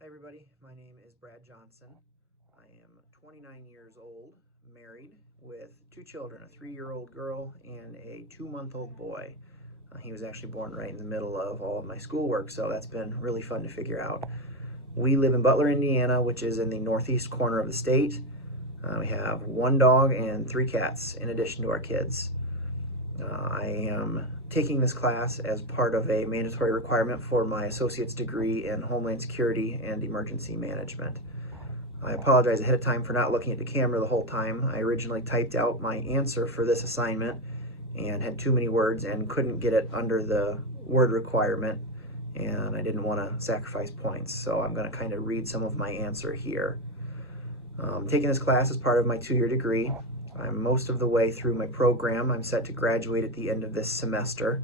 Hi everybody, my name is Brad Johnson. I am 29 years old, married, with two children, a 3-year-old girl and a 2-month-old boy. He was actually born right in the middle of all of my schoolwork, so that's been really fun to figure out. We live in Butler, Indiana, which is in the northeast corner of the state. We have 1 dog and 3 cats in addition to our kids. I am taking this class as part of a mandatory requirement for my associate's degree in Homeland Security and Emergency Management. I apologize ahead of time for not looking at the camera the whole time. I originally typed out my answer for this assignment and had too many words and couldn't get it under the word requirement, and I didn't want to sacrifice points, so I'm going to kind of read some of my answer here. Taking this class as part of my 2-year degree. I'm most of the way through my program. I'm set to graduate at the end of this semester.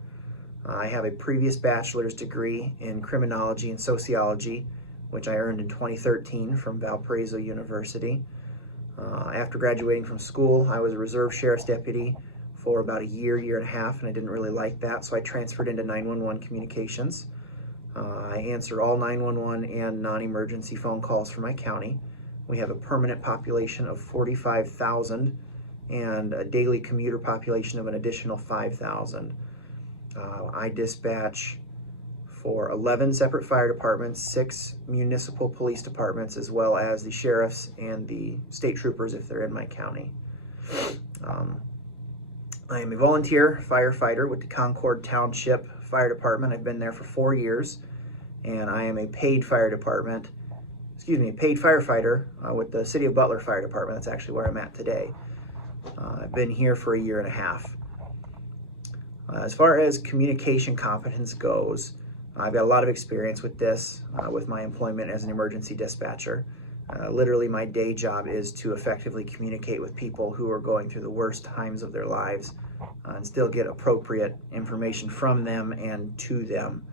I have a previous bachelor's degree in criminology and sociology, which I earned in 2013 from Valparaiso University. After graduating from school, I was a reserve sheriff's deputy for about a year and a half, and I didn't really like that, so I transferred into 911 communications. I answer all 911 and non-emergency phone calls for my county. We have a permanent population of 45,000 and a daily commuter population of an additional 5,000. I dispatch for 11 separate fire departments, 6 municipal police departments, as well as the sheriffs and the state troopers if they're in my county. I am a volunteer firefighter with the Concord Township Fire Department. I've been there for 4 years, and I am a paid firefighter with the City of Butler Fire Department. That's actually where I'm at today. I've been here for a year and a half. As far as communication competence goes, I've got a lot of experience with this, with my employment as an emergency dispatcher. Literally, my day job is to effectively communicate with people who are going through the worst times of their lives and still get appropriate information from them and to them.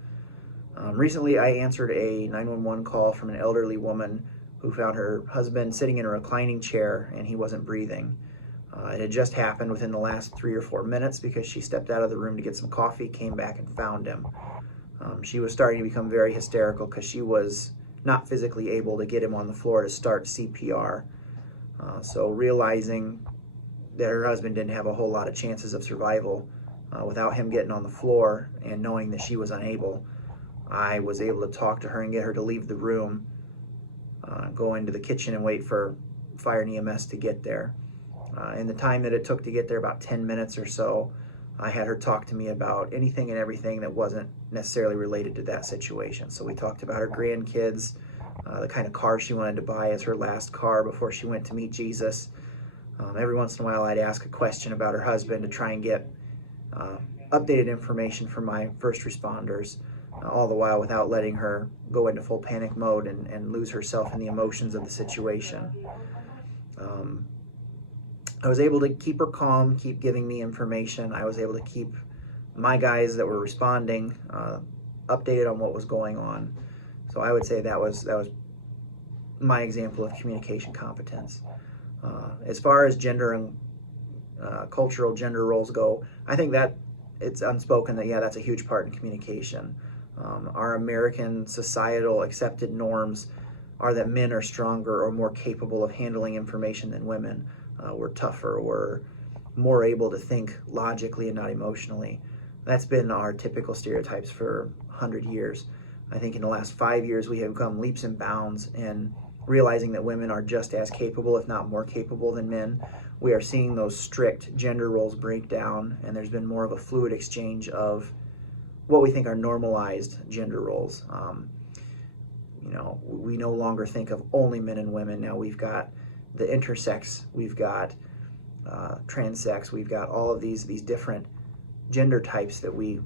Recently, I answered a 911 call from an elderly woman who found her husband sitting in a reclining chair and he wasn't breathing. It had just happened within the last 3 or 4 minutes because she stepped out of the room to get some coffee, came back and found him. She was starting to become very hysterical because she was not physically able to get him on the floor to start CPR. So realizing that her husband didn't have a whole lot of chances of survival without him getting on the floor and knowing that she was unable, I was able to talk to her and get her to leave the room, go into the kitchen and wait for fire and EMS to get there. In the time that it took to get there, about 10 minutes or so, I had her talk to me about anything and everything that wasn't necessarily related to that situation. So we talked about her grandkids, the kind of car she wanted to buy as her last car before she went to meet Jesus. Every once in a while I'd ask a question about her husband to try and get updated information from my first responders, all the while without letting her go into full panic mode and lose herself in the emotions of the situation. I was able to keep her calm, keep giving me information. I was able to keep my guys that were responding updated on what was going on. So I would say that was my example of communication competence. As far as gender and cultural gender roles go, I think that it's unspoken that, yeah, that's a huge part in communication. Our American societal accepted norms are that men are stronger or more capable of handling information than women. We're tougher, we're more able to think logically and not emotionally. That's been our typical stereotypes for 100 years. I think in the last 5 years we have come leaps and bounds in realizing that women are just as capable, if not more capable than men. We are seeing those strict gender roles break down, and there's been more of a fluid exchange of what we think are normalized gender roles. We no longer think of only men and women. Now we've got the intersex, we've got transsex, we've got all of these different gender types that we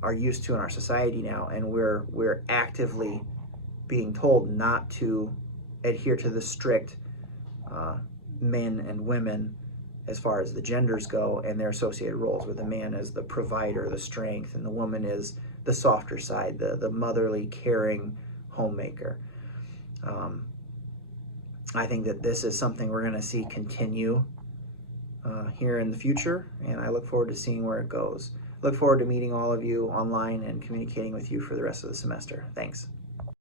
are used to in our society now, and we're actively being told not to adhere to the strict men and women as far as the genders go and their associated roles, where the man is the provider, the strength, and the woman is the softer side, the motherly, caring homemaker. I think that this is something we're going to see continue here in the future, and I look forward to seeing where it goes. Look forward to meeting all of you online and communicating with you for the rest of the semester. Thanks.